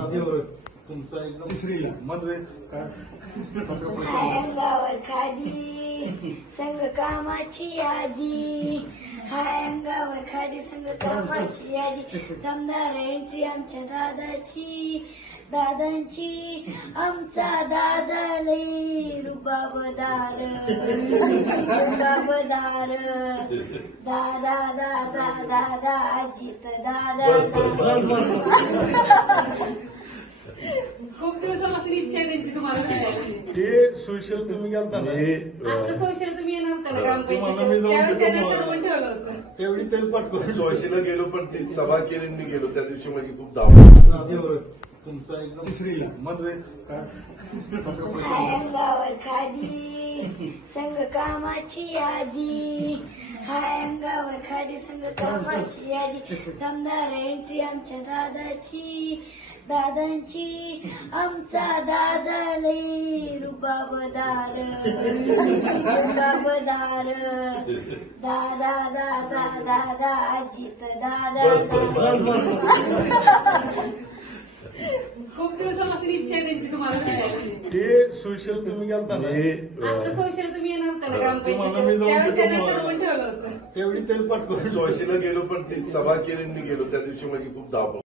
तुमचा एकदम तिसरी काय कसं प्रकार अंगावर खादी संग कामाची यादी. हाय अंगावर खादी संग कामाची यादी. दमदार एंट्री आमच्या दादाची. दादांची आमचा दादा लई रुबाबदार. रुबाबदार. दादा दादा दादा अजित दादा. हे सोशल तुम्ही गेलता ना. आता सोशल तुम्ही येणार होता ना तुम्हाला मी जाऊन ग्रामपंचायत त्यावेळेस देतो त्यांना मला. ठरवून ठेवलं होतं. तेवढी तेल पाठवून जोशीला गेलो पण ती सभा केली आणि मी गेलो. त्या दिवशी माझी खूप धावपळ देवर तुमचा एकदम तिसरी म्हणजे काय? कसं संग कामाची यादी हाय अंगावर खाली संग कामाची यादी दमदार एंट्री आमच्या दादाची दादांची आमचा दादा लई रुबाबदार रुबाबदार दादा दादा दादा अजित दादा दादा खूप दिवसापासून हे सोशल तुम्ही गेलता ना? आता सोशल तुम्ही येणार होता ना तुम्हाला मी ग्रामपंचायत जाऊन त्यावेळेस देतो त्यांना मला. ठरवून ठेवलं होतं. तेवढी तेल पाठवून जोशीला गेलो पण ती सभा केली आणि मी गेलो. त्या दिवशी माझी खूप धावपळ